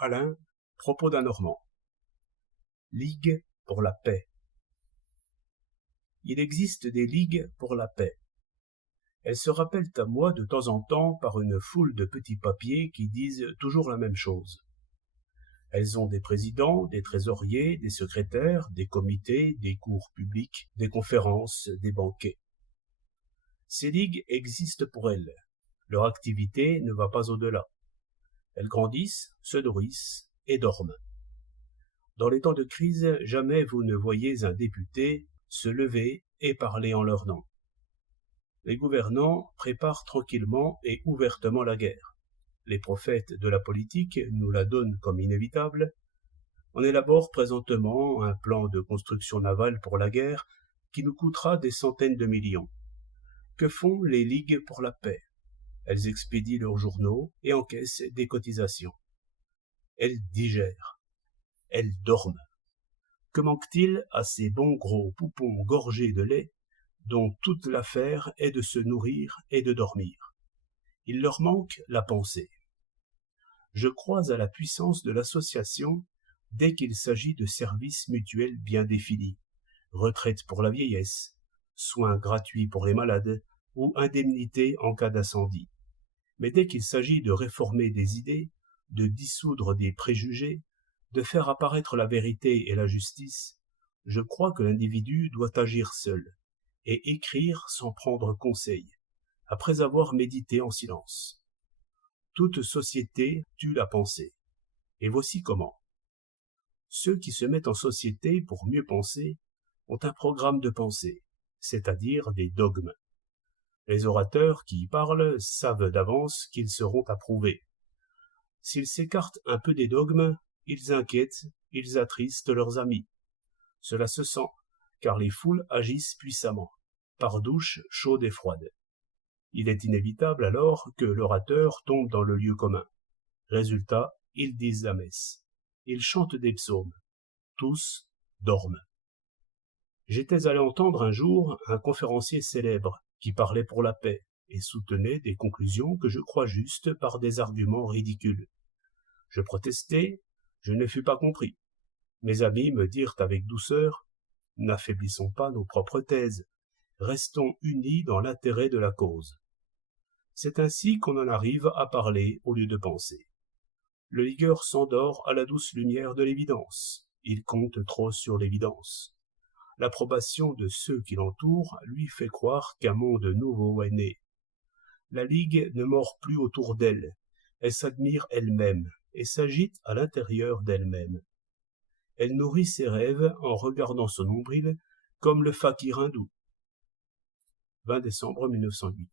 Alain, propos d'un Normand. Ligue pour la paix. Il existe des ligues pour la paix. Elles se rappellent à moi de temps en temps par une foule de petits papiers qui disent toujours la même chose. Elles ont des présidents, des trésoriers, des secrétaires, des comités, des cours publics, des conférences, des banquets. Ces ligues existent pour elles. Leur activité ne va pas au-delà. Elles grandissent, se nourrissent et dorment. Dans les temps de crise, jamais vous ne voyez un député se lever et parler en leur nom. Les gouvernants préparent tranquillement et ouvertement la guerre. Les prophètes de la politique nous la donnent comme inévitable. On élabore présentement un plan de construction navale pour la guerre qui nous coûtera des centaines de millions. Que font les ligues pour la paix? Elles expédient leurs journaux et encaissent des cotisations. Elles digèrent. Elles dorment. Que manque-t-il à ces bons gros poupons gorgés de lait dont toute l'affaire est de se nourrir et de dormir? Il leur manque la pensée. Je crois à la puissance de l'association dès qu'il s'agit de services mutuels bien définis, retraite pour la vieillesse, soins gratuits pour les malades ou indemnité en cas d'incendie. Mais dès qu'il s'agit de réformer des idées, de dissoudre des préjugés, de faire apparaître la vérité et la justice, je crois que l'individu doit agir seul et écrire sans prendre conseil, après avoir médité en silence. Toute société tue la pensée. Et voici comment. Ceux qui se mettent en société pour mieux penser ont un programme de pensée, c'est-à-dire des dogmes. Les orateurs qui y parlent savent d'avance qu'ils seront approuvés. S'ils s'écartent un peu des dogmes, ils inquiètent, ils attristent leurs amis. Cela se sent, car les foules agissent puissamment, par douches chaudes et froides. Il est inévitable alors que l'orateur tombe dans le lieu commun. Résultat, ils disent la messe. Ils chantent des psaumes. Tous dorment. J'étais allé entendre un jour un conférencier célèbre qui parlait pour la paix et soutenait des conclusions que je crois justes par des arguments ridicules. Je protestai, je ne fus pas compris. Mes amis me dirent avec douceur « N'affaiblissons pas nos propres thèses, restons unis dans l'intérêt de la cause. » C'est ainsi qu'on en arrive à parler au lieu de penser. Le ligueur s'endort à la douce lumière de l'évidence. Il compte trop sur l'évidence. L'approbation de ceux qui l'entourent lui fait croire qu'un monde nouveau est né. La ligue ne mord plus autour d'elle, elle s'admire elle-même et s'agite à l'intérieur d'elle-même. Elle nourrit ses rêves en regardant son nombril comme le fakir hindou. 20 décembre 1908.